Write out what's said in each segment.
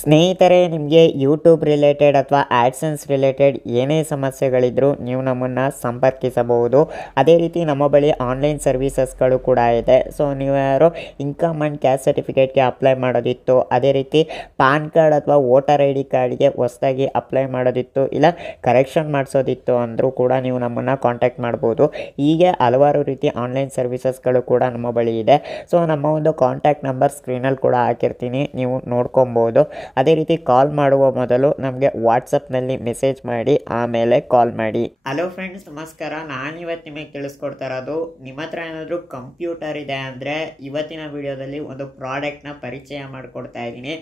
ಸ್ನೇಹಿತರೆ, ನಿಮಗೆ YouTube related ಅಥವಾ ಆ್ಯಡ್ಸೆನ್ಸ್ ರಿಲೇಟೆಡ್ ಏನೇ ಸಮಸ್ಯೆಗಳಿದ್ದರೂ ನೀವು ನಮ್ಮನ್ನು ಸಂಪರ್ಕಿಸಬಹುದು. ಅದೇ ರೀತಿ ನಮ್ಮ ಬಳಿ ಆನ್ಲೈನ್ ಸರ್ವೀಸಸ್ಗಳು ಕೂಡ ಇದೆ. ಸೊ ನೀವು ಯಾರೋ ಇನ್ಕಮ್ ಆ್ಯಂಡ್ ಕ್ಯಾಸ್ಟ್ ಸರ್ಟಿಫಿಕೇಟ್ಗೆ ಅಪ್ಲೈ ಮಾಡೋದಿತ್ತು, ಅದೇ ರೀತಿ ಪಾನ್ ಕಾರ್ಡ್ ಅಥವಾ ವೋಟರ್ ಐ ಡಿ ಕಾರ್ಡ್ಗೆ ಹೊಸದಾಗಿ ಅಪ್ಲೈ ಮಾಡೋದಿತ್ತು, ಇಲ್ಲ ಕರೆಕ್ಷನ್ ಮಾಡಿಸೋದಿತ್ತು ಅಂದರೂ ಕೂಡ ನೀವು ನಮ್ಮನ್ನು ಕಾಂಟ್ಯಾಕ್ಟ್ ಮಾಡ್ಬೋದು. ಹೀಗೆ ಹಲವಾರು ರೀತಿ ಆನ್ಲೈನ್ ಸರ್ವೀಸಸ್ಗಳು ಕೂಡ ನಮ್ಮ ಬಳಿ ಇದೆ. ಸೊ ನಮ್ಮ ಒಂದು ಕಾಂಟ್ಯಾಕ್ಟ್ ನಂಬರ್ ಸ್ಕ್ರೀನಲ್ಲಿ ಕೂಡ ಹಾಕಿರ್ತೀನಿ, ನೀವು ನೋಡ್ಕೊಬೋದು. ಅದೇ ರೀತಿ ಕಾಲ್ ಮಾಡುವ ಮೊದಲು ನಮಗೆ ವಾಟ್ಸಪ್ನಲ್ಲಿ ಮೆಸೇಜ್ ಮಾಡಿ ಆಮೇಲೆ ಕಾಲ್ ಮಾಡಿ. ಹಲೋ ಫ್ರೆಂಡ್ಸ್, ನಮಸ್ಕಾರ. ನಾನಿವತ್ತು ನಿಮಗೆ ತಿಳಿಸ್ಕೊಡ್ತಾ ಇರೋದು, ನಿಮ್ಮ ಹತ್ರ ಏನಾದರೂ ಕಂಪ್ಯೂಟರ್ ಇದೆ ಅಂದರೆ ಇವತ್ತಿನ ವಿಡಿಯೋದಲ್ಲಿ ಒಂದು ಪ್ರಾಡಕ್ಟ್ನ ಪರಿಚಯ ಮಾಡಿಕೊಡ್ತಾ ಇದ್ದೀನಿ.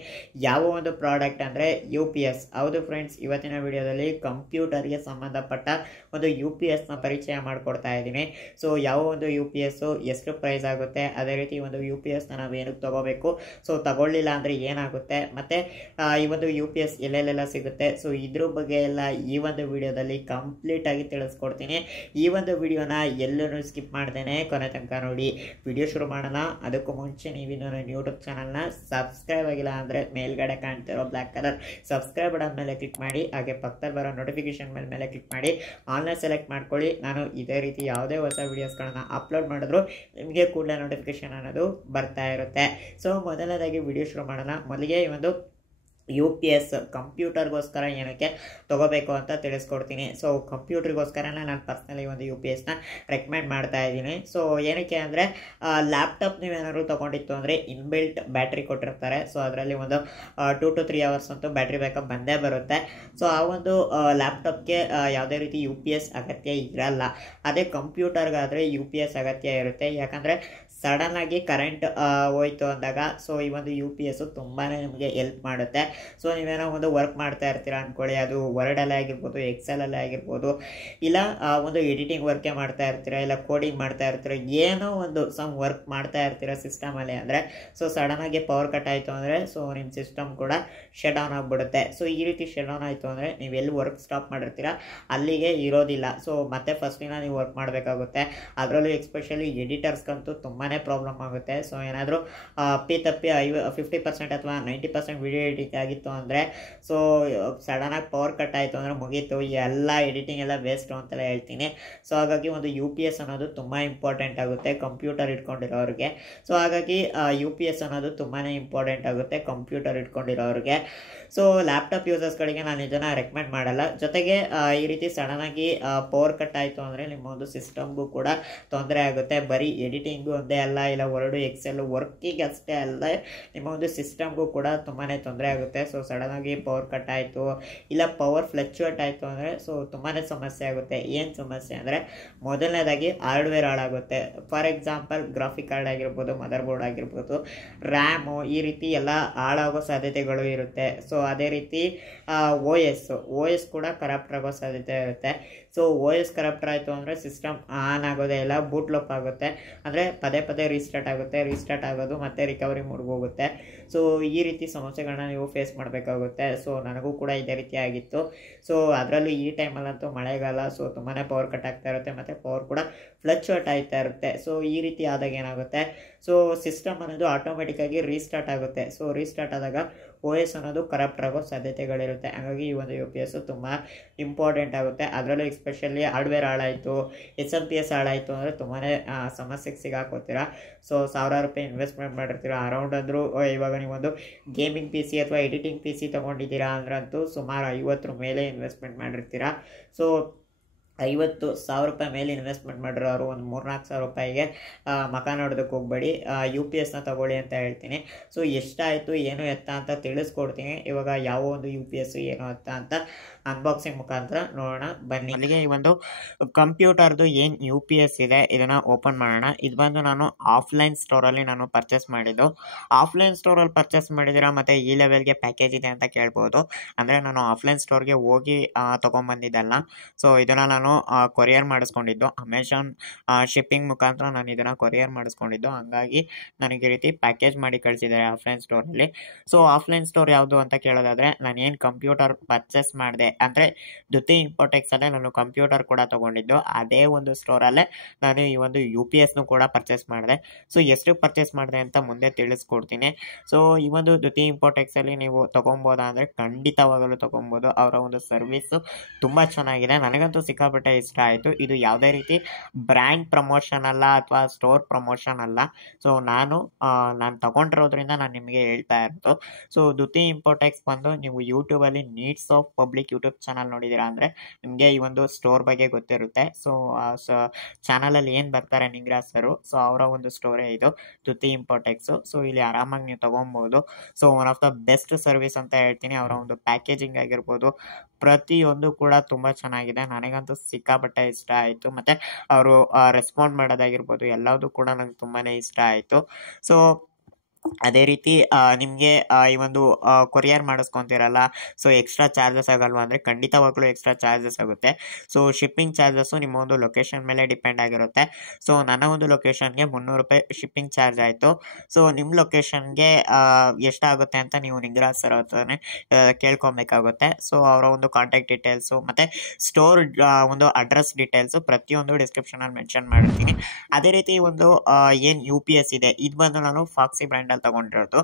ಯಾವ ಒಂದು ಪ್ರಾಡಕ್ಟ್ ಅಂದರೆ UPS. ಹೌದು ಫ್ರೆಂಡ್ಸ್, ಇವತ್ತಿನ ವಿಡಿಯೋದಲ್ಲಿ ಕಂಪ್ಯೂಟರ್ಗೆ ಸಂಬಂಧಪಟ್ಟ ಒಂದು UPSನ ಪರಿಚಯ ಮಾಡಿಕೊಡ್ತಾ ಇದ್ದೀನಿ. ಸೊ ಯಾವ ಒಂದು UPS, ಎಷ್ಟು ಪ್ರೈಸ್ ಆಗುತ್ತೆ, ಅದೇ ರೀತಿ ಒಂದು UPSನ ನಾವು ಏನಕ್ಕೆ ತೊಗೋಬೇಕು, ಸೊ ತಗೊಳ್ಳಿಲ್ಲ ಅಂದರೆ ಏನಾಗುತ್ತೆ, ಮತ್ತು ಈ ಒಂದು UPS ಎಲ್ಲೆಲ್ಲೆಲ್ಲ ಸಿಗುತ್ತೆ, ಸೊ ಇದ್ರ ಬಗ್ಗೆ ಎಲ್ಲ ಈ ಒಂದು ವಿಡಿಯೋದಲ್ಲಿ ಕಂಪ್ಲೀಟಾಗಿ ತಿಳಿಸ್ಕೊಡ್ತೀನಿ. ಈ ಒಂದು ವಿಡಿಯೋನ ಎಲ್ಲರೂ ಸ್ಕಿಪ್ ಮಾಡ್ದೇನೆ ಕೊನೆ ತನಕ ನೋಡಿ. ವಿಡಿಯೋ ಶುರು ಮಾಡೋಣ. ಅದಕ್ಕೂ ಮುಂಚೆ ನೀವಿನ್ನು ನನ್ನ ಯೂಟ್ಯೂಬ್ ಚಾನಲ್ನ ಸಬ್ಸ್ಕ್ರೈಬ್ ಆಗಿಲ್ಲ ಅಂದರೆ ಮೇಲ್ಗಡೆ ಕಾಣ್ತಿರೋ ಬ್ಲ್ಯಾಕ್ ಕಲರ್ ಸಬ್ಸ್ಕ್ರೈಬ್ ಬಟನ್ ಮೇಲೆ ಕ್ಲಿಕ್ ಮಾಡಿ, ಹಾಗೆ ಪಕ್ಕದಲ್ಲಿ ಬರೋ ನೋಟಿಫಿಕೇಶನ್ ಮೇಲೆ ಕ್ಲಿಕ್ ಮಾಡಿ ಆನ್ಲೈನ್ ಸೆಲೆಕ್ಟ್ ಮಾಡ್ಕೊಳ್ಳಿ. ನಾನು ಇದೇ ರೀತಿ ಯಾವುದೇ ಹೊಸ ವೀಡಿಯೋಸ್ಗಳನ್ನ ಅಪ್ಲೋಡ್ ಮಾಡಿದ್ರು ನಿಮಗೆ ಕೂಡಲೇ ನೋಟಿಫಿಕೇಶನ್ ಅನ್ನೋದು ಬರ್ತಾ ಇರುತ್ತೆ. ಸೊ ಮೊದಲನೇದಾಗಿ ವಿಡಿಯೋ ಶುರು ಮಾಡೋಣ. ಮೊದಲಿಗೆ ಈ ಒಂದು UPS ಕಂಪ್ಯೂಟರ್ಗೋಸ್ಕರ ಏನಕ್ಕೆ ತೊಗೋಬೇಕು ಅಂತ ತಿಳಿಸ್ಕೊಡ್ತೀನಿ. ಸೊ ಕಂಪ್ಯೂಟ್ರಿಗೋಸ್ಕರನೇ ನಾನು ಪರ್ಸ್ನಲಿ ಒಂದು UPSನ ರೆಕಮೆಂಡ್ ಮಾಡ್ತಾ ಇದ್ದೀನಿ. ಸೊ ಏನಕ್ಕೆ ಅಂದರೆ ಲ್ಯಾಪ್ಟಾಪ್ ನೀವೇನಾದ್ರು ತೊಗೊಂಡಿತ್ತು ಅಂದರೆ ಇನ್ಬಿಲ್ಟ್ ಬ್ಯಾಟ್ರಿ ಕೊಟ್ಟಿರ್ತಾರೆ. ಸೊ ಅದರಲ್ಲಿ ಒಂದು 2 to 3 hours ಅಂತೂ ಬ್ಯಾಟ್ರಿ ಬ್ಯಾಕಪ್ ಬಂದೇ ಬರುತ್ತೆ. ಸೊ ಆ ಒಂದು ಲ್ಯಾಪ್ಟಾಪ್ಗೆ ಯಾವುದೇ ರೀತಿ UPS ಅಗತ್ಯ ಇರಲ್ಲ. ಅದೇ ಕಂಪ್ಯೂಟರ್ಗಾದರೆ UPS ಅಗತ್ಯ ಇರುತ್ತೆ. ಯಾಕಂದರೆ ಸಡನ್ನಾಗಿ ಕರೆಂಟ್ ಹೋಯ್ತು ಅಂದಾಗ ಸೊ ಈ ಒಂದು UPS ತುಂಬಾ ನಿಮಗೆ ಹೆಲ್ಪ್ ಮಾಡುತ್ತೆ. ಸೊ ನೀವೇನೋ ಒಂದು ವರ್ಕ್ ಮಾಡ್ತಾ ಇರ್ತೀರಾ ಅಂದ್ಕೊಳ್ಳಿ, ಅದು ವರ್ಡಲ್ಲೇ ಆಗಿರ್ಬೋದು, ಎಕ್ಸೆಲಲ್ಲೇ ಆಗಿರ್ಬೋದು, ಇಲ್ಲ ಒಂದು ಎಡಿಟಿಂಗ್ ವರ್ಕೇ ಮಾಡ್ತಾ ಇರ್ತೀರಾ, ಇಲ್ಲ ಕೋಡಿಂಗ್ ಮಾಡ್ತಾ ಇರ್ತೀರ, ಏನೋ ಒಂದು ಸಮ್ ವರ್ಕ್ ಮಾಡ್ತಾ ಇರ್ತೀರ ಸಿಸ್ಟಮಲ್ಲಿ ಅಂದರೆ, ಸೊ ಸಡನ್ನಾಗಿ ಪವರ್ ಕಟ್ ಆಯಿತು ಅಂದರೆ ಸೊ ನಿಮ್ಮ ಸಿಸ್ಟಮ್ ಕೂಡ ಶಟ್ ಡೌನ್ ಆಗಿಬಿಡುತ್ತೆ. ಸೊ ಈ ರೀತಿ ಶಟ್ ಡೌನ್ ಆಯಿತು ಅಂದರೆ ನೀವು ಎಲ್ಲಿ ವರ್ಕ್ ಸ್ಟಾಪ್ ಮಾಡಿರ್ತೀರ ಅಲ್ಲಿಗೆ ಇರೋದಿಲ್ಲ. ಸೊ ಮತ್ತೆ ಫಸ್ಟಿನ ನೀವು ವರ್ಕ್ ಮಾಡಬೇಕಾಗುತ್ತೆ. ಅದರಲ್ಲೂ ಎಸ್ಪೆಷಲಿ ಎಡಿಟರ್ಸ್ಗಂತೂ ತುಂಬಾ ಪ್ರಾಬ್ಲಮ್ ಆಗುತ್ತೆ. ಸೊ ಏನಾದರೂ ತಪ್ಪಿ 50% ಅಥವಾ 90% ವಿಡಿಯೋ ಎಡಿಟ್ ಆಗಿತ್ತು ಅಂದರೆ ಸೊ ಸಡನ್ನಾಗಿ ಪವರ್ ಕಟ್ ಆಯಿತು ಅಂದರೆ ಮುಗೀತು, ಎಲ್ಲ ಎಡಿಟಿಂಗ್ ಎಲ್ಲ ವೇಸ್ಟು ಅಂತೆಲ್ಲ ಹೇಳ್ತೀನಿ. ಸೊ ಹಾಗಾಗಿ ಒಂದು UPS ಅನ್ನೋದು ತುಂಬ ಇಂಪಾರ್ಟೆಂಟ್ ಆಗುತ್ತೆ ಕಂಪ್ಯೂಟರ್ ಇಟ್ಕೊಂಡಿರೋರಿಗೆ. ಸೊ ಹಾಗಾಗಿ UPS ಅನ್ನೋದು ತುಂಬಾ ಇಂಪಾರ್ಟೆಂಟ್ ಆಗುತ್ತೆ ಕಂಪ್ಯೂಟರ್ ಇಟ್ಕೊಂಡಿರೋರಿಗೆ. ಸೊ ಲ್ಯಾಪ್ಟಾಪ್ ಯೂಸರ್ಸ್ಗಳಿಗೆ ನಾನು ಇದನ್ನು ರೆಕಮೆಂಡ್ ಮಾಡಲ್ಲ. ಜೊತೆಗೆ ಈ ರೀತಿ ಸಡನ್ನಾಗಿ ಪವರ್ ಕಟ್ ಆಯಿತು ಅಂದರೆ ನಿಮ್ಮ ಒಂದು ಸಿಸ್ಟಮ್ಗೂ ಕೂಡ ತೊಂದರೆ ಆಗುತ್ತೆ. ಬರೀ ಎಡಿಟಿಂಗು ಒಂದೇ ಅಲ್ಲ, ಇಲ್ಲ ವರ್ಡು ಎಕ್ಸೆಲ್ ವರ್ಕಿಗೆ ಅಷ್ಟೇ ಅಲ್ಲ, ನಿಮ್ಮ ಒಂದು ಸಿಸ್ಟಮ್ಗೂ ಕೂಡ ತುಂಬಾ ತೊಂದರೆ ಆಗುತ್ತೆ. ಸೊ ಸಡನ್ನಾಗಿ ಪವರ್ ಕಟ್ ಆಯಿತು, ಇಲ್ಲ ಪವರ್ ಫ್ಲಕ್ಚುಯೇಟ್ ಆಯಿತು ಅಂದರೆ ಸೊ ತುಂಬಾ ಸಮಸ್ಯೆ ಆಗುತ್ತೆ. ಏನು ಸಮಸ್ಯೆ ಅಂದರೆ ಮೊದಲನೇದಾಗಿ ಹಾರ್ಡ್ವೇರ್ ಹಾಳಾಗುತ್ತೆ. ಫಾರ್ ಎಕ್ಸಾಂಪಲ್ ಗ್ರಾಫಿಕ್ ಕಾರ್ಡ್ ಆಗಿರ್ಬೋದು, ಮದರ್ ಬೋರ್ಡ್ ಆಗಿರ್ಬೋದು, ರ್ಯಾಮು, ಈ ರೀತಿ ಎಲ್ಲ ಹಾಳಾಗೋ ಸಾಧ್ಯತೆಗಳು ಇರುತ್ತೆ. ಸೊ ಅದೇ ರೀತಿ OS ಕೂಡ ಕರಪ್ಟ್ ಆಗೋ ಸಾಧ್ಯತೆ ಇರುತ್ತೆ. ಸೊ OS ಕರಪ್ಟ್ ಆಯಿತು ಅಂದರೆ ಸಿಸ್ಟಮ್ ಆನ್ ಆಗೋದೇ ಇಲ್ಲ, ಬೂಟ್ ಲೋಪ್ ಆಗುತ್ತೆ, ಅಂದರೆ ಪದೇ ರೀಸ್ಟಾರ್ಟ್ ಆಗುತ್ತೆ. ರೀಸ್ಟಾರ್ಟ್ ಆಗೋದು ಮತ್ತು ರಿಕವರಿ ಮೋಡ್ಗೆ ಹೋಗುತ್ತೆ. ಸೊ ಈ ರೀತಿ ಸಮಸ್ಯೆಗಳನ್ನ ನೀವು ಫೇಸ್ ಮಾಡಬೇಕಾಗುತ್ತೆ. ಸೊ ನನಗೂ ಕೂಡ ಇದೇ ರೀತಿ ಆಗಿತ್ತು. ಸೊ ಅದರಲ್ಲೂ ಈ ಟೈಮಲ್ಲಂತೂ ಮಳೆಗಾಲ, ಸೊ ತುಂಬಾ ಪವರ್ ಕಟ್ ಆಗ್ತಾ ಇರುತ್ತೆ ಮತ್ತು ಪವರ್ ಕೂಡ ಫ್ಲಕ್ಚುಯೇಟ್ ಆಗ್ತಾ ಇರುತ್ತೆ. ಸೊ ಈ ರೀತಿ ಆದಾಗ ಏನಾಗುತ್ತೆ, ಸೊ ಸಿಸ್ಟಮ್ ಅನ್ನೋದು ಆಟೋಮೆಟಿಕ್ಕಾಗಿ ರೀಸ್ಟಾರ್ಟ್ ಆಗುತ್ತೆ. ಸೊ ರೀಸ್ಟಾರ್ಟ್ ಆದಾಗ OS ಅನ್ನೋದು ಕರಪ್ಟ್ ಆಗೋ ಸಾಧ್ಯತೆಗಳಿರುತ್ತೆ. ಹಾಗಾಗಿ ಈ ಒಂದು UPS ತುಂಬ ಇಂಪಾರ್ಟೆಂಟ್ ಆಗುತ್ತೆ. ಅದರಲ್ಲೂ ಎಸ್ಪೆಷಲಿ ಹಾರ್ಡ್ವೇರ್ ಹಾಳಾಯಿತು, SMPS ಹಾಳಾಯಿತು ಅಂದರೆ ತುಂಬಾ ಸಮಸ್ಯೆಗೆ ಸಿಗಾಕೋತೀರ. ಸೊ ಸಾವಿರಾರು ರೂಪಾಯಿ ಇನ್ವೆಸ್ಟ್ಮೆಂಟ್ ಮಾಡಿರ್ತೀರ. ಅರೌಂಡ್ ಅಂದರೂ ಇವಾಗ ನೀವೊಂದು ಗೇಮಿಂಗ್ PC ಅಥವಾ ಎಡಿಟಿಂಗ್ PC ತೊಗೊಂಡಿದ್ದೀರಾ ಅಂದ್ರಂತೂ ಸುಮಾರು 50 ಮೇಲೆ ಇನ್ವೆಸ್ಟ್ಮೆಂಟ್ ಮಾಡಿರ್ತೀರ. ಸೊ 50,000 ರೂಪಾಯಿ ಮೇಲೆ ಇನ್ವೆಸ್ಟ್ಮೆಂಟ್ ಮಾಡಿರೋರು ಒಂದು 3-4 ರೂಪಾಯಿಗೆ ಮಕ ನೋಡೋದಕ್ಕೆ ಹೋಗಬೇಡಿ, UPSನ ತೊಗೊಳ್ಳಿ ಅಂತ ಹೇಳ್ತೀನಿ. ಸೊ ಎಷ್ಟಾಯಿತು ಏನು ಎತ್ತ ಅಂತ ತಿಳಿಸ್ಕೊಡ್ತೀನಿ. ಇವಾಗ ಯಾವ ಒಂದು UPS ಏನು ಅಂತ ಅನ್ಬಾಕ್ಸಿಂಗ್ ಮುಖಾಂತರ ನೋಡೋಣ ಬನ್ನಿ. ಅಲ್ಲಿಗೆ ಈ ಒಂದು ಕಂಪ್ಯೂಟರ್ದು ಏನು UPS ಇದೆ ಇದನ್ನು ಓಪನ್ ಮಾಡೋಣ. ಇದು ಬಂದು ನಾನು ಆಫ್ಲೈನ್ ಸ್ಟೋರಲ್ಲಿ ನಾನು ಪರ್ಚೇಸ್ ಮಾಡಿದ್ದು. ಆಫ್ಲೈನ್ ಸ್ಟೋರಲ್ಲಿ ಪರ್ಚೇಸ್ ಮಾಡಿದ್ದೀರಾ ಮತ್ತು ಈ ಲೆವೆಲ್ಗೆ ಪ್ಯಾಕೇಜ್ ಇದೆ ಅಂತ ಕೇಳ್ಬೋದು. ಅಂದರೆ ನಾನು ಆಫ್ಲೈನ್ ಸ್ಟೋರ್ಗೆ ಹೋಗಿ ತೊಗೊಂಬಂದಿದ್ದಲ್ಲ. ಸೊ ಇದನ್ನು ನಾನು ನಾನು ಕೊರಿಯರ್ ಮಾಡಿಸ್ಕೊಂಡಿದ್ದು ಅಮೆಝಾನ್ ಶಿಪ್ಪಿಂಗ್ ಮುಖಾಂತರ ನಾನು ಇದನ್ನು ಕೊರಿಯರ್ ಮಾಡಿಸ್ಕೊಂಡಿದ್ದು. ಹಂಗಾಗಿ ನನಗೆ ಈ ರೀತಿ ಪ್ಯಾಕೇಜ್ ಮಾಡಿ ಕಳಿಸಿದ್ದಾರೆ ಆಫ್ಲೈನ್ ಸ್ಟೋರಲ್ಲಿ. ಸೊ ಆಫ್ಲೈನ್ ಸ್ಟೋರ್ ಯಾವುದು ಅಂತ ಕೇಳೋದಾದರೆ, ನಾನು ಏನು ಕಂಪ್ಯೂಟರ್ ಪರ್ಚೇಸ್ ಮಾಡಿದೆ ಅಂದರೆ ದ್ಯುತಿ ಇಂಪೋಟೆಕ್ಸಲ್ಲೇ ನಾನು ಕಂಪ್ಯೂಟರ್ ಕೂಡ ತೊಗೊಂಡಿದ್ದು. ಅದೇ ಒಂದು ಸ್ಟೋರಲ್ಲೇ ನಾನು ಈ ಒಂದು UPSನೂ ಕೂಡ ಪರ್ಚೇಸ್ ಮಾಡಿದೆ. ಸೊ ಎಷ್ಟು ಪರ್ಚೇಸ್ ಮಾಡಿದೆ ಅಂತ ಮುಂದೆ ತಿಳಿಸ್ಕೊಡ್ತೀನಿ. ಸೊ ಈ ಒಂದು ದ್ಯುತಿ ಇಂಪೋಟೆಕ್ಸಲ್ಲಿ ನೀವು ತೊಗೊಬೋದಾ ಅಂದರೆ ಖಂಡಿತವಾಗಲೂ ತೊಗೊಬೋದು. ಅವರ ಒಂದು ಸರ್ವಿಸು ತುಂಬ ಚೆನ್ನಾಗಿದೆ. ನನಗಂತೂ ಸಿಕ್ಕಾಪಟ್ಟೆ ಇಷ್ಟ ಆಯಿತು. ಇದು ಯಾವುದೇ ರೀತಿ ಬ್ರ್ಯಾಂಡ್ ಪ್ರಮೋಷನ್ ಅಲ್ಲ ಅಥವಾ ಸ್ಟೋರ್ ಪ್ರಮೋಷನ್ ಅಲ್ಲ. ಸೊ ನಾನು ತಗೊಂಡಿರೋದ್ರಿಂದ ನಾನು ನಿಮಗೆ ಹೇಳ್ತಾ ಇರೋದು. ಸೊ ದ್ಯುತಿ ಇಂಪೋಟೆಕ್ಸ್ ಬಂದು ನೀವು ಯೂಟ್ಯೂಬಲ್ಲಿ needs of public YouTube channel ನೋಡಿದ್ದೀರಾ ಅಂದರೆ ನಿಮಗೆ ಈ ಒಂದು ಸ್ಟೋರ್ ಬಗ್ಗೆ ಗೊತ್ತಿರುತ್ತೆ. ಸೊ ಚಾನಲಲ್ಲಿ ಏನು ಬರ್ತಾರೆ ನಿಂಗ್ರಾಜ್ ಸರು, ಸೊ ಅವರ ಒಂದು ಸ್ಟೋರೇ ಇದು ದ್ಯುತಿ ಇಂಪೋಟೆಕ್ಸು. ಸೊ ಇಲ್ಲಿ ಆರಾಮಾಗಿ ನೀವು ತೊಗೊಬೋದು. So one of the best service ಅಂತ ಹೇಳ್ತೀನಿ. ಅವರ ಒಂದು ಪ್ಯಾಕೇಜಿಂಗ್ ಆಗಿರ್ಬೋದು, ಪ್ರತಿಯೊಂದು ಕೂಡ ತುಂಬ ಚೆನ್ನಾಗಿದೆ. ನನಗಂತೂ ಸಿಕ್ಕಾಪಟ್ಟೆ ಇಷ್ಟ ಆಯಿತು. ಮತ್ತು ಅವರು ರೆಸ್ಪಾಂಡ್ ಮಾಡೋದಾಗಿರ್ಬೋದು ಎಲ್ಲದೂ ಕೂಡ ನಂಗೆ ತುಂಬಾ ಇಷ್ಟ ಆಯಿತು. ಸೊ ಅದೇ ರೀತಿ ನಿಮಗೆ ಈ ಒಂದು ಕೊರಿಯರ್ ಮಾಡಿಸ್ಕೊತೀರಲ್ಲ, ಸೊ ಎಕ್ಸ್ಟ್ರಾ ಚಾರ್ಜಸ್ ಆಗಲ್ವಾ ಅಂದರೆ ಖಂಡಿತವಾಗ್ಲೂ ಎಕ್ಸ್ಟ್ರಾ ಚಾರ್ಜಸ್ ಆಗುತ್ತೆ. ಸೊ ಶಿಪ್ಪಿಂಗ್ ಚಾರ್ಜಸ್ಸು ನಿಮ್ಮ ಒಂದು ಲೊಕೇಶನ್ ಮೇಲೆ ಡಿಪೆಂಡ್ ಆಗಿರುತ್ತೆ. ಸೊ ನನ್ನ ಒಂದು ಲೊಕೇಶನ್ಗೆ 300 ರೂಪಾಯಿ ಶಿಪ್ಪಿಂಗ್ ಚಾರ್ಜ್ ಆಯಿತು. ಸೊ ನಿಮ್ಮ ಲೊಕೇಶನ್ಗೆ ಎಷ್ಟಾಗುತ್ತೆ ಅಂತ ನೀವು ನಿಂಗರಾಜ್ ಸರ್ ಹತ್ರನೇ ಕೇಳ್ಕೊಬೇಕಾಗುತ್ತೆ. ಸೊ ಅವರ ಒಂದು ಕಾಂಟ್ಯಾಕ್ಟ್ ಡೀಟೇಲ್ಸು ಮತ್ತು ಸ್ಟೋರ್ ಒಂದು ಅಡ್ರೆಸ್ ಡೀಟೇಲ್ಸು ಪ್ರತಿಯೊಂದು ಡಿಸ್ಕ್ರಿಪ್ಷನಲ್ಲಿ ಮೆನ್ಷನ್ ಮಾಡಿರ್ತೀನಿ. ಅದೇ ರೀತಿ ಒಂದು ಏನು UPS ಇದೆ, ಇದು ಬಂದು ನಾನು ಫಾಕ್ಸಿ ಬ್ರ್ಯಾಂಡಲ್ಲಿ ತಗೊಂಡಿರೋದು.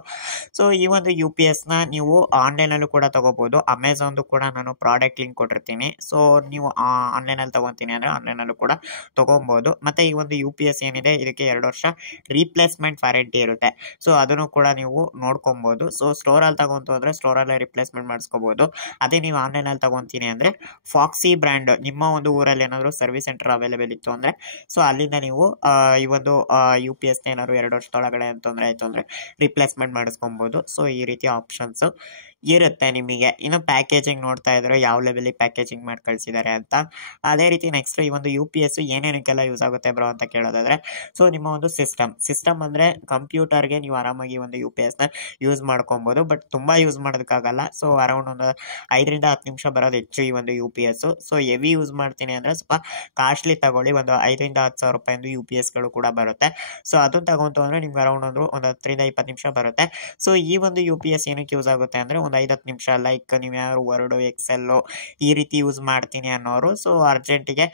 ಸೊ ಈ ಒಂದು UPSನ ನೀವು ಆನ್ಲೈನಲ್ಲೂ ಕೂಡ ತೊಗೋಬೋದು. ಅಮೆಝಾನ್ದು ಕೂಡ ನಾನು ಪ್ರಾಡಕ್ಟ್ ಲಿಂಕ್ ಕೊಟ್ಟಿರ್ತೀನಿ. ಸೊ ನೀವು ಆನ್ಲೈನಲ್ಲಿ ತೊಗೊತೀನಿ ಅಂದರೆ ಆನ್ಲೈನಲ್ಲೂ ಕೂಡ ತೊಗೊಬೋದು. ಮತ್ತು ಈ ಒಂದು UPS ಏನಿದೆ ಇದಕ್ಕೆ 2 ವರ್ಷ ರೀಪ್ಲೇಸ್ಮೆಂಟ್ ವಾರಂಟಿ ಇರುತ್ತೆ. ಸೊ ಅದನ್ನು ಕೂಡ ನೀವು ನೋಡ್ಕೊಬೋದು. ಸೊ ಸ್ಟೋರಲ್ಲಿ ತಗೊಂತು ಅಂದರೆ ಸ್ಟೋರಲ್ಲೇ ರಿಪ್ಲೇಸ್ಮೆಂಟ್ ಮಾಡಿಸ್ಕೋಬೋದು. ಅದೇ ನೀವು ಆನ್ಲೈನಲ್ಲಿ ತೊಗೊತೀನಿ ಅಂದರೆ ಫಾಕ್ಸಿ ಬ್ರ್ಯಾಂಡ್ ನಿಮ್ಮ ಒಂದು ಊರಲ್ಲಿ ಏನಾದರೂ ಸರ್ವಿಸ್ ಸೆಂಟರ್ ಅವೈಲೇಬಲ್ ಇತ್ತು ಅಂದರೆ ಸೊ ಅಲ್ಲಿಂದ ನೀವು ಈ ಒಂದು UPSನ ಏನಾದ್ರು 2 ವರ್ಷದೊಳಗಡೆ ಅಂತಂದರೆ ಆಯಿತು ಅಂದರೆ ರಿಪ್ಲೇಸ್ಮೆಂಟ್ ಮಾಡಿಸ್ಕೊಬೋದು. ಸೊ ಈ ರೀತಿ ಆಪ್ಷನ್ಸು ಇರುತ್ತೆ ನಿಮಗೆ. ಇನ್ನು ಪ್ಯಾಕೇಜಿಂಗ್ ನೋಡ್ತಾ ಇದ್ರೆ ಯಾವ ಲೆವೆಲಿಗೆ ಪ್ಯಾಕೇಜಿಂಗ್ ಮಾಡಿ ಕಳಿಸಿದ್ದಾರೆ ಅಂತ. ಅದೇ ರೀತಿ ನೆಕ್ಸ್ಟ್ ಈ ಒಂದು UPS ಏನೇನಕ್ಕೆಲ್ಲ ಯೂಸ್ ಆಗುತ್ತೆ ಬ್ರೋ ಅಂತ ಕೇಳೋದಾದರೆ, ಸೊ ನಿಮ್ಮ ಒಂದು ಸಿಸ್ಟಮ್ ಅಂದರೆ ಕಂಪ್ಯೂಟರ್ಗೆ ನೀವು ಆರಾಮಾಗಿ ಒಂದು UPSನ ಯೂಸ್ ಮಾಡ್ಕೊಬೋದು. ಬಟ್ ತುಂಬ ಯೂಸ್ ಮಾಡೋದಕ್ಕಾಗಲ್ಲ. ಸೊ ಅರೌಂಡ್ ಒಂದು 5 ರಿಂದ 10 ನಿಮಿಷ ಬರೋದು ಹೆಚ್ಚು ಈ ಒಂದು UPS. ಸೊ ಹೆವಿ ಯೂಸ್ ಮಾಡ್ತೀನಿ ಅಂದರೆ ಸ್ವಲ್ಪ ಕಾಸ್ಟ್ಲಿ ತಗೊಳ್ಳಿ. ಒಂದು 5 ರಿಂದ 10 ಸಾವಿರ ರೂಪಾಯಿಂದು UPSಗಳು ಕೂಡ ಬರುತ್ತೆ. ಸೊ ಅದನ್ನು ತಗೊಂತು ಅಂದರೆ ನಿಮ್ಗೆ ಅರೌಂಡ್ ಒಂದು 10 ರಿಂದ 20 ನಿಮಿಷ ಬರುತ್ತೆ. ಸೊ ಈ ಒಂದು UPS ಏನಕ್ಕೆ ಯೂಸ್ ಆಗುತ್ತೆ ಅಂದರೆ ಒಂದು 5-10 ನಿಮಿಷ, ಲೈಕ್ ನೀವು ಯಾರು ವರ್ಡು ಎಕ್ಸೆಲ್ಲು ಈ ರೀತಿ ಯೂಸ್ ಮಾಡ್ತೀನಿ ಅನ್ನೋರು, ಸೊ ಅರ್ಜೆಂಟಿಗೆ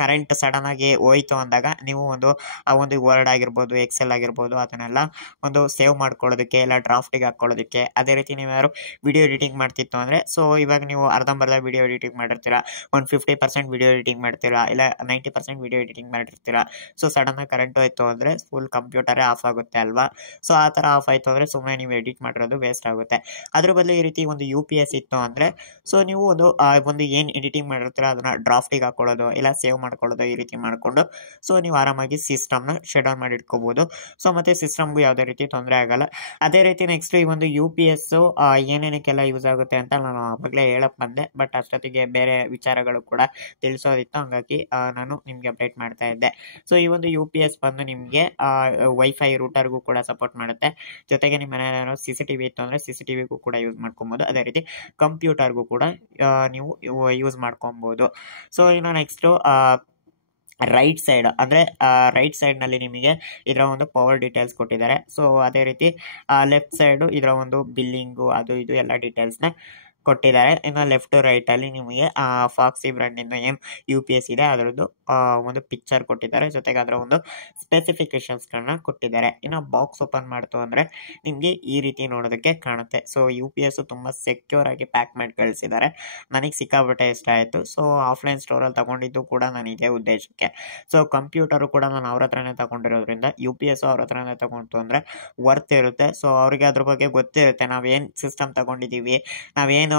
ಕರೆಂಟ್ ಸಡನ್ನಾಗಿ ಹೋಯ್ತು ಅಂದಾಗ ನೀವು ಒಂದು ವರ್ಡ್ ಆಗಿರ್ಬೋದು, ಎಕ್ಸೆಲ್ ಆಗಿರ್ಬೋದು ಅದನ್ನೆಲ್ಲ ಒಂದು ಸೇವ್ ಮಾಡ್ಕೊಳ್ಳೋದಕ್ಕೆ, ಇಲ್ಲ ಡ್ರಾಫ್ಟಿಗೆ ಹಾಕ್ಕೊಳ್ಳೋದಕ್ಕೆ. ಅದೇ ರೀತಿ ನೀವು ಯಾರು ವಿಡಿಯೋ ಎಡಿಟಿಂಗ್ ಮಾಡ್ತಿತ್ತು ಅಂದರೆ, ಸೊ ಇವಾಗ ನೀವು ಅರ್ಧಂಬರ್ಧ ವಿಡಿಯೋ ಎಡಿಟಿಂಗ್ ಮಾಡಿರ್ತೀರಾ, ಒಂದು 50% ವಿಡಿಯೋ ಎಡಿಟಿಂಗ್ ಮಾಡ್ತೀರಾ, ಇಲ್ಲ 90% ವಿಡಿಯೋ ಎಡಿಟಿಂಗ್ ಮಾಡಿರ್ತೀರಾ. ಸೊ ಸಡನ್ನಾಗಿ ಕರೆಂಟ್ ಹೋಯ್ತು ಅಂದರೆ ಫುಲ್ ಕಂಪ್ಯೂಟರೇ ಆಫ್ ಆಗುತ್ತೆ ಅಲ್ವಾ. ಸೊ ಆ ಥರ ಆಫ್ ಆಯಿತು ಅಂದರೆ ಸುಮ್ಮನೆ ನೀವು ಎಡಿಟ್ ಮಾಡಿರೋದು ವೇಸ್ಟ್ ಆಗುತ್ತೆ. ಅದ್ರ ಬದಲು ಈ ರೀತಿ ಒಂದು UPS ಇತ್ತು ಅಂದರೆ ಸೊ ನೀವು ಒಂದು ಏನು ಎಡಿಟಿಂಗ್ ಮಾಡಿರ್ತೀರ ಅದನ್ನು ಡ್ರಾಫ್ಟಿಗೆ ಹಾಕೊಳ್ಳೋದು, ಇಲ್ಲ ಸೇವ್ ಮಾಡ್ಕೊಳ್ಳೋದು, ಈ ರೀತಿ ಮಾಡಿಕೊಂಡು ಸೊ ನೀವು ಆರಾಮಾಗಿ ಸಿಸ್ಟಮ್ನ ಶಟ್ ಡೌನ್ ಮಾಡಿ ಇಟ್ಕೋಬೋದು. ಸೊ ಮತ್ತು ಸಿಸ್ಟಮ್ಗೂ ಯಾವುದೇ ರೀತಿ ತೊಂದರೆ ಆಗಲ್ಲ. ಅದೇ ರೀತಿ ನೆಕ್ಸ್ಟ್ ಈ ಒಂದು UPS ಏನೇನಕ್ಕೆಲ್ಲ ಯೂಸ್ ಆಗುತ್ತೆ ಅಂತ ನಾನು ಆವಾಗಲೇ ಹೇಳಕ್ಕೆ ಬಂದೆ. ಬಟ್ ಅಷ್ಟೊತ್ತಿಗೆ ಬೇರೆ ವಿಚಾರಗಳು ಕೂಡ ತಿಳಿಸೋದಿತ್ತು, ಹಂಗಾಗಿ ನಾನು ನಿಮಗೆ ಅಪ್ಡೇಟ್ ಮಾಡ್ತಾ ಇದ್ದೆ. ಸೊ ಈ ಒಂದು UPS ಬಂದು ನಿಮಗೆ ವೈಫೈ ರೂಟರ್ಗೂ ಕೂಡ ಸಪೋರ್ಟ್ ಮಾಡುತ್ತೆ. ಜೊತೆಗೆ ನಿಮ್ಮ ಮನೆಯಲ್ಲಿ ಏನೋ CCTV ಇತ್ತು ಅಂದರೆ CCTVಗೂ ಕೂಡ ಯೂಸ್ ಮಾಡ್ಕೊಬೋದು. ಅದೇ ರೀತಿ ಕಂಪ್ಯೂಟರ್ಗೂ ಕೂಡ ನೀವು ಯೂಸ್ ಮಾಡ್ಕೊಬೋದು. ಸೊ ಇನ್ನು ನೆಕ್ಸ್ಟು ರೈಟ್ ಸೈಡ್ ಅಂದರೆ ರೈಟ್ ಸೈಡ್ನಲ್ಲಿ ನಿಮಗೆ ಇದರ ಒಂದು ಪವರ್ ಡೀಟೇಲ್ಸ್ ಕೊಟ್ಟಿದ್ದಾರೆ. ಸೊ ಅದೇ ರೀತಿ ಲೆಫ್ಟ್ ಸೈಡು ಇದರ ಒಂದು ಬಿಲ್ಲಿಂಗು ಅದು ಇದು ಎಲ್ಲ ಡೀಟೇಲ್ಸ್ನ ಕೊಟ್ಟಿದ್ದಾರೆ. ಇನ್ನು ಲೆಫ್ಟ್ ರೈಟಲ್ಲಿ ನಿಮಗೆ ಫಾಕ್ಸಿ ಬ್ರ್ಯಾಂಡಿಂದ ಏನು UPS ಇದೆ ಅದರದ್ದು ಒಂದು ಪಿಕ್ಚರ್ ಕೊಟ್ಟಿದ್ದಾರೆ. ಜೊತೆಗೆ ಅದರ ಒಂದು ಸ್ಪೆಸಿಫಿಕೇಶನ್ಸ್ಗಳನ್ನ ಕೊಟ್ಟಿದ್ದಾರೆ. ಇನ್ನು ಬಾಕ್ಸ್ ಓಪನ್ ಮಾಡ್ತು ಅಂದರೆ ನಿಮಗೆ ಈ ರೀತಿ ನೋಡೋದಕ್ಕೆ ಕಾಣುತ್ತೆ. ಸೊ UPS ತುಂಬ ಸೆಕ್ಯೂರ್ ಆಗಿ ಪ್ಯಾಕ್ ಮಾಡಿ ಕಳಿಸಿದ್ದಾರೆ. ನನಗೆ ಸಿಕ್ಕಾಪಟ್ಟೆ ಇಷ್ಟ ಆಯಿತು. ಸೊ ಆಫ್ಲೈನ್ ಸ್ಟೋರಲ್ಲಿ ತಗೊಂಡಿದ್ದು ಕೂಡ ನಾನು ಇದೇ ಉದ್ದೇಶಕ್ಕೆ. ಸೊ ಕಂಪ್ಯೂಟರು ಕೂಡ ನಾನು ಅವ್ರ ಹತ್ರನೇ ತಗೊಂಡಿರೋದ್ರಿಂದ UPS ಅವ್ರ ಹತ್ರನೇ ತಗೊಂತು ಅಂದರೆ ವರ್ತ್ ಇರುತ್ತೆ. ಸೊ ಅವ್ರಿಗೆ ಅದ್ರ ಬಗ್ಗೆ ಗೊತ್ತಿರುತ್ತೆ, ನಾವೇನು ಸಿಸ್ಟಮ್ ತಗೊಂಡಿದ್ದೀವಿ, ನಾವೇನು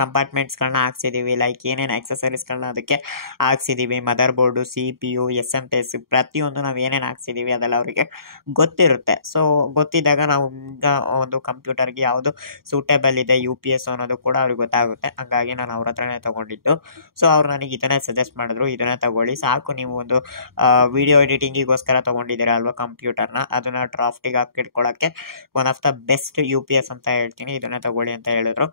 ಕಂಪಾರ್ಟ್ಮೆಂಟ್ಸ್ಗಳನ್ನ ಹಾಕ್ಸಿದ್ದೀವಿ, ಲೈಕ್ ಏನೇನು ಆಕ್ಸೆಸರೀಸ್ಗಳನ್ನ ಅದಕ್ಕೆ ಹಾಕ್ಸಿದ್ದೀವಿ, ಮದರ್ ಬೋರ್ಡು, CPU, SMS ಪ್ರತಿಯೊಂದು ನಾವು ಏನೇನು ಹಾಕ್ಸಿದ್ದೀವಿ ಅದೆಲ್ಲ ಅವರಿಗೆ ಗೊತ್ತಿರುತ್ತೆ. ಸೊ ಗೊತ್ತಿದ್ದಾಗ ನಾವು ಒಂದು ಕಂಪ್ಯೂಟರ್ಗೆ ಯಾವುದು ಸೂಟೇಬಲ್ ಇದೆ UPS ಅನ್ನೋದು ಕೂಡ ಅವ್ರಿಗೆ ಗೊತ್ತಾಗುತ್ತೆ. ಹಾಗಾಗಿ ನಾನು ಅವ್ರ ಹತ್ರನೇ ತೊಗೊಂಡಿದ್ದು. ಸೊ ಅವ್ರು ನನಗೆ ಇದನ್ನೇ ಸಜೆಸ್ಟ್ ಮಾಡಿದ್ರು, ಇದನ್ನೇ ತೊಗೊಳ್ಳಿ ಸಾಕು, ನೀವು ಒಂದು ವಿಡಿಯೋ ಎಡಿಟಿಂಗಿಗೋಸ್ಕರ ತೊಗೊಂಡಿದ್ದೀರಾ ಅಲ್ವಾ ಕಂಪ್ಯೂಟರ್ನ, ಅದನ್ನು ಡ್ರಾಫ್ಟಿಗೆ ಹಾಕಿಟ್ಕೊಳ್ಳೋಕ್ಕೆ one of the best UPS ಅಂತ ಹೇಳ್ತೀನಿ, ಇದನ್ನೇ ತೊಗೊಳ್ಳಿ ಅಂತ ಹೇಳಿದ್ರು.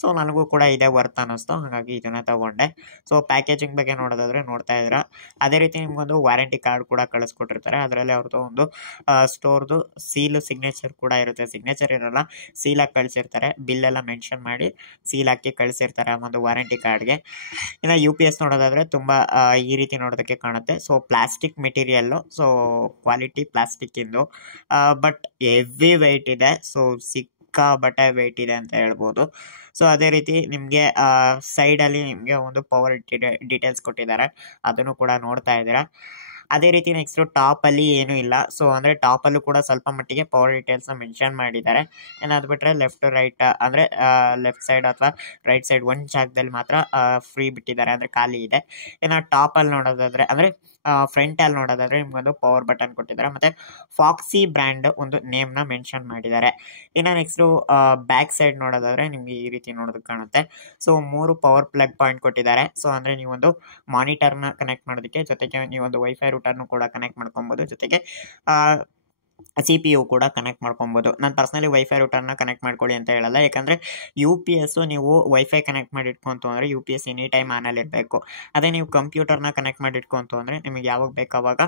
ಸೊ ಸೊ ನನಗೂ ಕೂಡ ಇದೇ ವರ್ತ್ ಅನ್ನಿಸ್ತು, ಹಾಗಾಗಿ ಇದನ್ನು ತಗೊಂಡೆ. ಸೊ ಪ್ಯಾಕೇಜಿಂಗ್ ಬಗ್ಗೆ ನೋಡೋದಾದರೆ ನೋಡ್ತಾ ಇದ್ದೀರಾ. ಅದೇ ರೀತಿ ನಿಮಗೊಂದು ವಾರಂಟಿ ಕಾರ್ಡ್ ಕೂಡ ಕಳಿಸ್ಕೊಟ್ಟಿರ್ತಾರೆ. ಅದರಲ್ಲಿ ಅವ್ರದ್ದು ಒಂದು ಸ್ಟೋರ್ದು ಸೀಲು ಸಿಗ್ನೇಚರ್ ಕೂಡ ಇರುತ್ತೆ. ಸಿಗ್ನೇಚರ್ ಇರೋಲ್ಲ, ಸೀಲಾಗಿ ಕಳಿಸಿರ್ತಾರೆ. ಬಿಲ್ಲೆಲ್ಲ ಮೆನ್ಷನ್ ಮಾಡಿ ಸೀಲ್ ಹಾಕಿ ಕಳಿಸಿರ್ತಾರೆ ಆ ಒಂದು ವಾರಂಟಿ ಕಾರ್ಡ್ಗೆ. ಇನ್ನು UPS ನೋಡೋದಾದರೆ ತುಂಬ ಈ ರೀತಿ ನೋಡೋದಕ್ಕೆ ಕಾಣುತ್ತೆ. So plastic material, so quality ಪ್ಲಾಸ್ಟಿಕ್ಕಿಂದು, ಬಟ್ ಹೆವಿ ವೆಯ್ಟ್ ಇದೆ. ಸೊ ಸಿಕ್ಕಾಪಟ್ಟೆ ವೆಯ್ಟ್ ಇದೆ ಅಂತ ಹೇಳ್ಬೋದು. ಸೊ ಅದೇ ರೀತಿ ನಿಮಗೆ ಸೈಡಲ್ಲಿ ನಿಮಗೆ ಒಂದು ಪವರ್ ಡೀಟೇಲ್ಸ್ ಕೊಟ್ಟಿದ್ದಾರೆ, ಅದನ್ನು ಕೂಡ ನೋಡ್ತಾ ಇದ್ದೀರಾ. ಅದೇ ರೀತಿ ನೆಕ್ಸ್ಟು ಟಾಪಲ್ಲಿ ಏನೂ ಇಲ್ಲ. ಸೊ ಅಂದರೆ ಟಾಪಲ್ಲೂ ಕೂಡ ಸ್ವಲ್ಪ ಮಟ್ಟಿಗೆ ಪವರ್ ಡೀಟೇಲ್ಸ್ನ ಮೆನ್ಷನ್ ಮಾಡಿದ್ದಾರೆ. ಏನಾದ್ರು ಬಿಟ್ಟರೆ ಲೆಫ್ಟ್ ರೈಟ್ ಅಂದರೆ ಲೆಫ್ಟ್ ಸೈಡ್ ಅಥವಾ ರೈಟ್ ಸೈಡ್ ಒಂದು ಜಾಗದಲ್ಲಿ ಮಾತ್ರ ಫ್ರೀ ಬಿಟ್ಟಿದ್ದಾರೆ, ಅಂದರೆ ಖಾಲಿ ಇದೆ. ಇನ್ನು ಟಾಪಲ್ಲಿ ನೋಡೋದಾದರೆ ಅಂದರೆ ಫ್ರಂಟಲ್ಲಿ ನೋಡೋದಾದರೆ ನಿಮಗೊಂದು ಪವರ್ ಬಟನ್ ಕೊಟ್ಟಿದ್ದಾರೆ, ಮತ್ತು ಫಾಕ್ಸಿ ಬ್ರ್ಯಾಂಡ್ ಒಂದು ನೇಮ್ನ ಮೆನ್ಷನ್ ಮಾಡಿದ್ದಾರೆ. ಇನ್ನು ನೆಕ್ಸ್ಟು ಬ್ಯಾಕ್ ಸೈಡ್ ನೋಡೋದಾದರೆ ನಿಮಗೆ ಈ ರೀತಿ ನೋಡೋದಕ್ಕೆ ಕಾಣುತ್ತೆ. ಸೊ 3 ಪವರ್ ಪ್ಲಗ್ ಪಾಯಿಂಟ್ ಕೊಟ್ಟಿದ್ದಾರೆ. ಸೊ ಅಂದರೆ ನೀವೊಂದು ಮಾನಿಟರ್ನ ಕನೆಕ್ಟ್ ಮಾಡೋದಕ್ಕೆ, ಜೊತೆಗೆ ನೀವೊಂದು ವೈಫೈ ರೂಟರ್ನು ಕೂಡ ಕನೆಕ್ಟ್ ಮಾಡ್ಕೊಬೋದು, ಜೊತೆಗೆ CPU ಕೂಡ ಕನೆಕ್ಟ್ ಮಾಡ್ಕೊಬೋದು. ನಾನು ಪರ್ಸ್ನಲಿ ವೈಫೈ ರೂಟರ್ನ ಕನೆಕ್ಟ್ ಮಾಡ್ಕೊಳ್ಳಿ ಅಂತ ಹೇಳಲ್ಲ, ಯಾಕಂದರೆ UPS ನೀವು ವೈಫೈ ಕನೆಕ್ಟ್ ಮಾಡಿ ಇಟ್ಕೊಂತು ಅಂದರೆ UPS ಎನಿ ಟೈಮ್ ಆನಲ್ಲಿ ಇರಬೇಕು. ಅದೇ ನೀವು ಕಂಪ್ಯೂಟರ್ನ ಕನೆಕ್ಟ್ ಮಾಡಿ ಇಟ್ಕೊಂತು ಅಂದರೆ ನಿಮಗೆ ಯಾವಾಗ ಬೇಕು ಆವಾಗ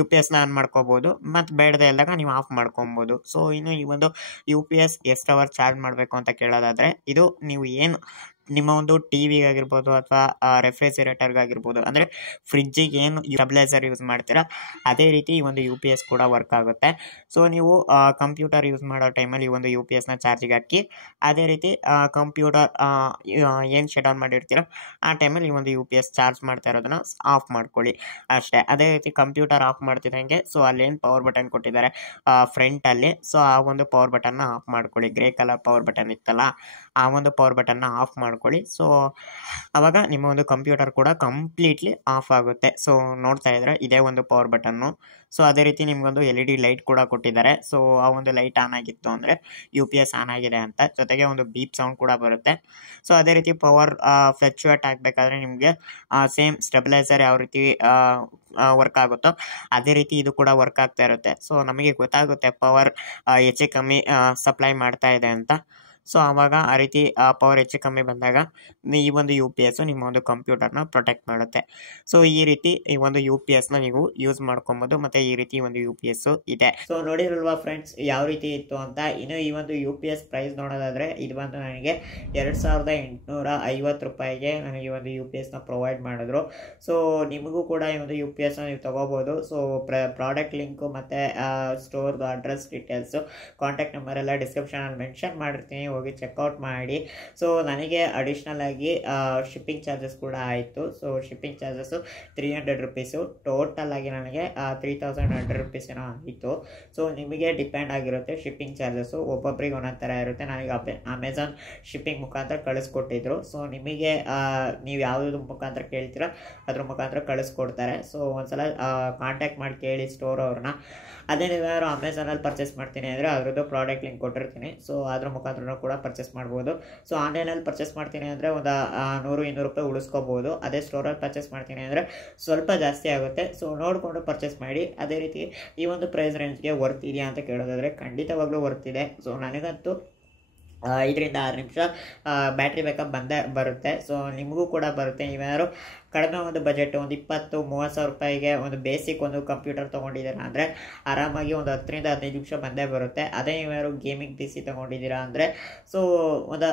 UPSನ ಆನ್ ಮಾಡ್ಕೋಬೋದು, ಮತ್ತು ಬೇಡದೇ ಇದ್ದಾಗ ನೀವು ಆಫ್ ಮಾಡ್ಕೊಬೋದು. ಸೊ ಇನ್ನು ಈ ಒಂದು UPS ಎಷ್ಟು ಅವರ್ ಚಾರ್ಜ್ ಮಾಡಬೇಕು ಅಂತ ಕೇಳೋದಾದರೆ, ಇದು ನೀವು ಏನು ನಿಮ್ಮ ಒಂದು TVಗಾಗಿರ್ಬೋದು ಅಥವಾ ರೆಫ್ರಿಜಿರೇಟರ್ಗಾಗಿರ್ಬೋದು, ಅಂದರೆ ಫ್ರಿಜ್ಜಿಗೆ ಏನು ಸ್ಟೆಬಿಲೈಸರ್ ಯೂಸ್ ಮಾಡ್ತೀರಾ ಅದೇ ರೀತಿ ಈ ಒಂದು UPS ಕೂಡ ವರ್ಕ್ ಆಗುತ್ತೆ. ಸೊ ನೀವು ಕಂಪ್ಯೂಟರ್ ಯೂಸ್ ಮಾಡೋ ಟೈಮಲ್ಲಿ ಈ ಒಂದು UPSನ ಚಾರ್ಜಿಗೆ ಹಾಕಿ, ಅದೇ ರೀತಿ ಕಂಪ್ಯೂಟರ್ ಏನು ಶಟ್ ಡೌನ್ ಮಾಡಿರ್ತೀರೋ ಆ ಟೈಮಲ್ಲಿ ಈ ಒಂದು UPS ಚಾರ್ಜ್ ಮಾಡ್ತಾ ಇರೋದನ್ನು ಆಫ್ ಮಾಡ್ಕೊಳ್ಳಿ ಅಷ್ಟೇ. ಅದೇ ರೀತಿ ಕಂಪ್ಯೂಟರ್ ಆಫ್ ಮಾಡ್ತಿದ್ದಂಗೆ ಸೊ ಅಲ್ಲೇನು ಪವರ್ ಬಟನ್ ಕೊಟ್ಟಿದ್ದಾರೆ ಫ್ರಂಟಲ್ಲಿ, ಸೊ ಆ ಒಂದು ಪವರ್ ಬಟನ್ನ ಆಫ್ ಮಾಡ್ಕೊಳ್ಳಿ. ಗ್ರೇ ಕಲರ್ ಪವರ್ ಬಟನ್ ಇತ್ತಲ್ಲ, ಆ ಒಂದು ಪವರ್ ಬಟನ್ನ ಆಫ್ ಮಾಡ್ಕೊಳ್ಳಿ. ಸೊ ಆವಾಗ ನಿಮ್ಮ ಒಂದು ಕಂಪ್ಯೂಟರ್ ಕೂಡ ಕಂಪ್ಲೀಟ್ಲಿ ಆಫ್ ಆಗುತ್ತೆ. ಸೊ ನೋಡ್ತಾ ಇದ್ರೆ ಇದೇ ಒಂದು ಪವರ್ ಬಟನ್ನು. ಸೊ ಅದೇ ರೀತಿ ನಿಮಗೊಂದು LED ಲೈಟ್ ಕೂಡ ಕೊಟ್ಟಿದ್ದಾರೆ. ಸೊ ಆ ಒಂದು ಲೈಟ್ ಆನ್ ಆಗಿತ್ತು ಅಂದರೆ UPS ಆನ್ ಆಗಿದೆ ಅಂತ, ಜೊತೆಗೆ ಒಂದು ಬೀಪ್ ಸೌಂಡ್ ಕೂಡ ಬರುತ್ತೆ. ಸೊ ಅದೇ ರೀತಿ ಪವರ್ ಫ್ಲಕ್ಚುಯೇಟ್ ಆಗಬೇಕಾದ್ರೆ ನಿಮಗೆ ಸೇಮ್ ಸ್ಟೆಬಿಲೈಸರ್ ಯಾವ ರೀತಿ ವರ್ಕ್ ಆಗುತ್ತೋ ಅದೇ ರೀತಿ ಇದು ಕೂಡ ವರ್ಕ್ ಆಗ್ತಾ ಇರುತ್ತೆ. ಸೊ ನಮಗೆ ಗೊತ್ತಾಗುತ್ತೆ ಪವರ್ ಹೆಚ್ಚು ಕಮ್ಮಿ ಸಪ್ಲೈ ಮಾಡ್ತಾ ಇದೆ ಅಂತ. ಸೊ ಆವಾಗ ಆ ರೀತಿ ಪವರ್ ಹೆಚ್ಚು ಕಮ್ಮಿ ಬಂದಾಗ ಈ ಒಂದು UPS ನಿಮ್ಮ ಒಂದು ಕಂಪ್ಯೂಟರ್ನ ಪ್ರೊಟೆಕ್ಟ್ ಮಾಡುತ್ತೆ. ಸೊ ಈ ರೀತಿ ಈ ಒಂದು UPSನ ನೀವು ಯೂಸ್ ಮಾಡ್ಕೊಬೋದು, ಮತ್ತು ಈ ರೀತಿ ಒಂದು UPS ಇದೆ. ಸೊ ನೋಡಿರಲ್ವಾ ಫ್ರೆಂಡ್ಸ್ ಯಾವ ರೀತಿ ಇತ್ತು ಅಂತ. ಇನ್ನು ಈ ಒಂದು UPS ಪ್ರೈಸ್ ನೋಡೋದಾದರೆ ಇದು ಬಂದು ನನಗೆ 2850 ರೂಪಾಯಿಗೆ ನನಗೆ ಈ ಒಂದು UPSನ ಪ್ರೊವೈಡ್ ಮಾಡಿದ್ರು. ಸೊ ನಿಮಗೂ ಕೂಡ ಈ ಒಂದು UPSನ ನೀವು ತೊಗೋಬೋದು. ಸೊ ಪ್ರಾಡಕ್ಟ್ ಲಿಂಕು ಮತ್ತು ಸ್ಟೋರ್ದು ಅಡ್ರೆಸ್ ಡೀಟೇಲ್ಸು, ಕಾಂಟ್ಯಾಕ್ಟ್ ನಂಬರ್ ಎಲ್ಲ ಡಿಸ್ಕ್ರಿಪ್ಷನಲ್ಲಿ ಮೆನ್ಷನ್ ಮಾಡಿರ್ತೀನಿ, ಹೋಗಿ ಚೆಕ್ಔಟ್ ಮಾಡಿ. ಸೊ ನನಗೆ ಅಡಿಷ್ನಲ್ ಆಗಿ ಶಿಪ್ಪಿಂಗ್ ಚಾರ್ಜಸ್ ಕೂಡ ಆಯಿತು. So shipping charges 300 rupees, total ಆಗಿ ನನಗೆ 3100 ರುಪೀಸೇನೋ ಆಯಿತು. ಸೊ ನಿಮಗೆ ಡಿಪೆಂಡ್ ಆಗಿರುತ್ತೆ ಶಿಪ್ಪಿಂಗ್ ಚಾರ್ಜಸ್ಸು, ಒಬ್ಬೊಬ್ರಿಗೆ ಒಂದೊಂದು ಥರ ಇರುತ್ತೆ. ನನಗೆ ಅಮೆಝಾನ್ ಶಿಪ್ಪಿಂಗ್ ಮುಖಾಂತರ ಕಳಿಸ್ಕೊಟ್ಟಿದ್ರು. ಸೊ ನಿಮಗೆ ನೀವು ಯಾವುದು ಮುಖಾಂತರ ಕೇಳ್ತೀರೋ ಅದ್ರ ಮುಖಾಂತರ ಕಳಿಸ್ಕೊಡ್ತಾರೆ. ಸೊ ಒಂದ್ಸಲ ಕಾಂಟ್ಯಾಕ್ಟ್ ಮಾಡಿ ಕೇಳಿ ಸ್ಟೋರ್ ಅವ್ರನ್ನ. ಅದೇ ನೀವು ಯಾರು ಅಮೆಝಾನಲ್ಲಿ ಪರ್ಚೇಸ್ ಮಾಡ್ತೀನಿ ಅಂದರೆ ಅದರದ್ದು ಪ್ರಾಡಕ್ಟ್ ಲಿಂಕ್ ಕೊಟ್ಟಿರ್ತೀನಿ. ಸೊ ಅದ್ರ ಮುಖಾಂತರ ಕೂಡ ಪರ್ಚೇಸ್ ಮಾಡ್ಬೋದು. ಸೊ ಆನ್ಲೈನಲ್ಲಿ ಪರ್ಚೇಸ್ ಮಾಡ್ತೀನಿ ಅಂದರೆ ಒಂದು 100-200 ರೂಪಾಯಿ ಉಳಿಸ್ಕೋಬೋದು. ಅದೇ ಸ್ಟೋರಲ್ಲಿ ಪರ್ಚೇಸ್ ಮಾಡ್ತೀನಿ ಅಂದರೆ ಸ್ವಲ್ಪ ಜಾಸ್ತಿ ಆಗುತ್ತೆ. ಸೊ ನೋಡಿಕೊಂಡು ಪರ್ಚೇಸ್ ಮಾಡಿ. ಅದೇ ರೀತಿ ಈ ಒಂದು ಪ್ರೈಸ್ ರೇಂಜ್ಗೆ ವರ್ತ್ ಇದೆಯಾ ಅಂತ ಕೇಳೋದಾದರೆ ಖಂಡಿತವಾಗ್ಲೂ ವರ್ತ್ ಇದೆ. ಸೊ ನನಗಂತೂ 5-6 ನಿಮಿಷ ಬ್ಯಾಟ್ರಿ ಬ್ಯಾಕಪ್ ಬಂದೇ ಬರುತ್ತೆ. ಸೊ ನಿಮಗೂ ಕೂಡ ಬರುತ್ತೆ. ನೀವ್ಯಾರು ಕಡಿಮೆ ಒಂದು ಬಜೆಟ್ ಒಂದು 20-30 ಸಾವಿರ ರೂಪಾಯಿಗೆ ಒಂದು ಬೇಸಿಕ್ ಒಂದು ಕಂಪ್ಯೂಟರ್ ತೊಗೊಂಡಿದ್ದೀರಾ ಅಂದರೆ ಆರಾಮಾಗಿ ಒಂದು 10-15 ನಿಮಿಷ ಬಂದೇ ಬರುತ್ತೆ. ಅದೇ ನೀವ್ಯಾರು ಗೇಮಿಂಗ್ PC ತೊಗೊಂಡಿದ್ದೀರಾ ಅಂದರೆ ಸೊ ಒಂದು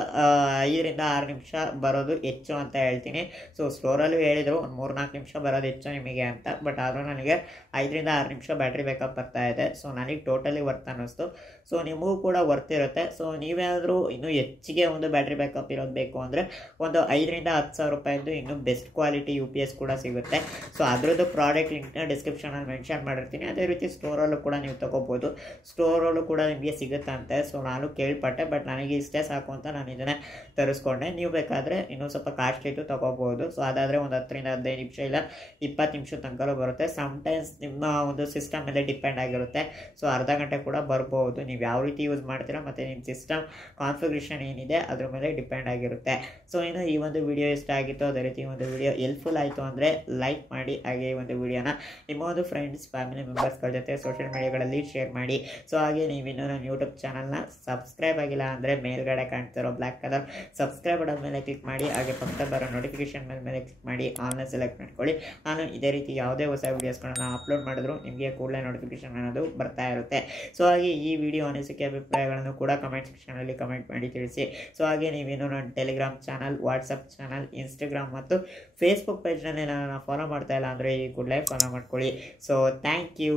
5-6 ನಿಮಿಷ ಬರೋದು ಹೆಚ್ಚು ಅಂತ ಹೇಳ್ತೀನಿ. ಸೊ ಸ್ಟೋರಲ್ಲೂ ಹೇಳಿದರು ಒಂದು 3-4 ನಿಮಿಷ ಬರೋದು ಹೆಚ್ಚು ನಿಮಗೆ ಅಂತ, ಬಟ್ ಆದರೂ ನನಗೆ 5-6 ನಿಮಿಷ ಬ್ಯಾಟ್ರಿ ಬ್ಯಾಕಪ್ ಬರ್ತಾ ಇದೆ. ಸೊ ನನಗೆ ಟೋಟಲಿ ವರ್ತ್ ಅನ್ನಿಸ್ತು. ಸೊ ನಿಮಗೂ ಕೂಡ ವರ್ತ್ ಇರುತ್ತೆ. ಸೊ ನೀವ್ಯಾದರೂ ಇನ್ನೂ ಹೆಚ್ಚಿಗೆ ಒಂದು ಬ್ಯಾಟ್ರಿ ಬ್ಯಾಕಪ್ ಇರೋದು ಬೇಕು ಅಂದರೆ ಒಂದು 5-10 ಸಾವಿರ ರೂಪಾಯಿದ್ದು ಇನ್ನೂ ಬೆಸ್ಟ್ ಕ್ವಾಲಿಟಿ UPS ಕೂಡ ಸಿಗುತ್ತೆ. ಸೊ ಅದರದ್ದು ಪ್ರಾಡಕ್ಟ್ ಲಿಂಕ್ನ ಡಿಸ್ಕ್ರಿಪ್ಷನಲ್ಲಿ ಮೆನ್ಷನ್ ಮಾಡಿರ್ತೀನಿ. ಅದೇ ರೀತಿ ಸ್ಟೋರಲ್ಲೂ ಕೂಡ ನೀವು ತೊಗೋಬೋದು. ಸ್ಟೋರಲ್ಲೂ ಕೂಡ ನಿಮಗೆ ಸಿಗುತ್ತಂತೆ. ಸೊ ನಾನು ಕೇಳ್ಪಟ್ಟೆ, ಬಟ್ ನನಗೆ ಇಷ್ಟೇ ಸಾಕು ಅಂತ ನಾನು ಇದನ್ನೇ ತರಿಸ್ಕೊಂಡೆ. ನೀವು ಬೇಕಾದರೆ ಇನ್ನೂ ಸ್ವಲ್ಪ ಕಾಸ್ಟ್ಲಿದ್ದು ತೊಗೋಬೋದು. ಸೊ ಅದಾದರೆ ಒಂದು 10-15 ನಿಮಿಷ ಇಲ್ಲ 20 ನಿಮಿಷ ತನಕ ಬರುತ್ತೆ. ಸಮ್ಟೈಮ್ಸ್ ನಿಮ್ಮ ಒಂದು ಸಿಸ್ಟಮ್ ಮೇಲೆ ಡಿಪೆಂಡ್ ಆಗಿರುತ್ತೆ. ಸೊ ಅರ್ಧ ಗಂಟೆ ಕೂಡ ಬರ್ಬೋದು. ನೀವು ಯಾವ ರೀತಿ ಯೂಸ್ ಮಾಡ್ತೀರಾ ಮತ್ತು ನಿಮ್ಮ ಸಿಸ್ಟಮ್ ಕಾನ್ಫಿಗರೇಷನ್ ಏನಿದೆ ಅದ್ರ ಮೇಲೆ ಡಿಪೆಂಡ್ ಆಗಿರುತ್ತೆ. ಸೊ ಇನ್ನು ಈ ಒಂದು ವಿಡಿಯೋ ಇಷ್ಟ ಆಗಿತ್ತು, ಅದೇ ರೀತಿ ಈ ಒಂದು ವಿಡಿಯೋ ಹೆಲ್ಪ್ಫುಲ್ ಆಯಿತು ಅಂದರೆ ಲೈಕ್ ಮಾಡಿ. ಹಾಗೆ ಈ ಒಂದು ವಿಡಿಯೋನ ನಿಮ್ಮ ಒಂದು ಫ್ರೆಂಡ್ಸ್ ಫ್ಯಾಮಿಲಿ ಮೆಂಬರ್ಸ್ಗಳ ಜೊತೆ ಸೋಷಿಯಲ್ ಮೀಡಿಯಾಗಳಲ್ಲಿ ಶೇರ್ ಮಾಡಿ. ಸೊ ಹಾಗೆ ನೀವಿನ್ನೂ ನನ್ನ ಯೂಟ್ಯೂಬ್ ಚಾನಲ್ನ ಸಬ್ಸ್ಕ್ರೈಬ್ ಆಗಿಲ್ಲ ಅಂದರೆ ಮೇಲ್ಗಡೆ ಕಾಣ್ತಿರೋ ಬ್ಲ್ಯಾಕ್ ಕಲರ್ ಸಬ್ಸ್ಕ್ರೈಬ್ ಬಟನ್ ಮೇಲೆ ಕ್ಲಿಕ್ ಮಾಡಿ. ಹಾಗೆ ಪಕ್ಕದಲ್ಲಿ ಬರೋ ನೋಟಿಫಿಕೇಶನ್ ಮೇಲೆ ಕ್ಲಿಕ್ ಮಾಡಿ, ಆಲ್ನ ಸೆಲೆಕ್ಟ್ ಮಾಡ್ಕೊಳ್ಳಿ. ನಾನು ಇದೇ ರೀತಿ ಯಾವುದೇ ಹೊಸ ವೀಡಿಯೋಸ್ಗಳನ್ನ ಅಪ್ಲೋಡ್ ಮಾಡಿದ್ರು ನಿಮಗೆ ಕೂಡಲೇ ನೋಟಿಫಿಕೇಶನ್ ಅನ್ನೋದು ಬರ್ತಾ ಇರುತ್ತೆ. ಸೊ ಹಾಗೆ ಈ ವಿಡಿಯೋ ಅನಿಸಿಕೆ ಅಭಿಪ್ರಾಯಗಳನ್ನು ಕೂಡ ಕಮೆಂಟ್ ಸೆಕ್ಷನಲ್ಲಿ ಕಮೆಂಟ್ ಮಾಡಿ ತಿಳಿಸಿ. ಸೊ ಹಾಗೆ ನೀವೇನು ನನ್ನ Telegram channel, WhatsApp channel, Instagram ಮತ್ತು ಫೇಸ್ಬುಕ್ ಪೇಜ್ನಲ್ಲಿ ನಾನು ಫಾಲೋ ಮಾಡ್ತಾ ಇಲ್ಲ ಅಂದರೆ ಈ ಕೂಡಲೇ ಫಾಲೋ ಮಾಡ್ಕೊಳ್ಳಿ. So thank you.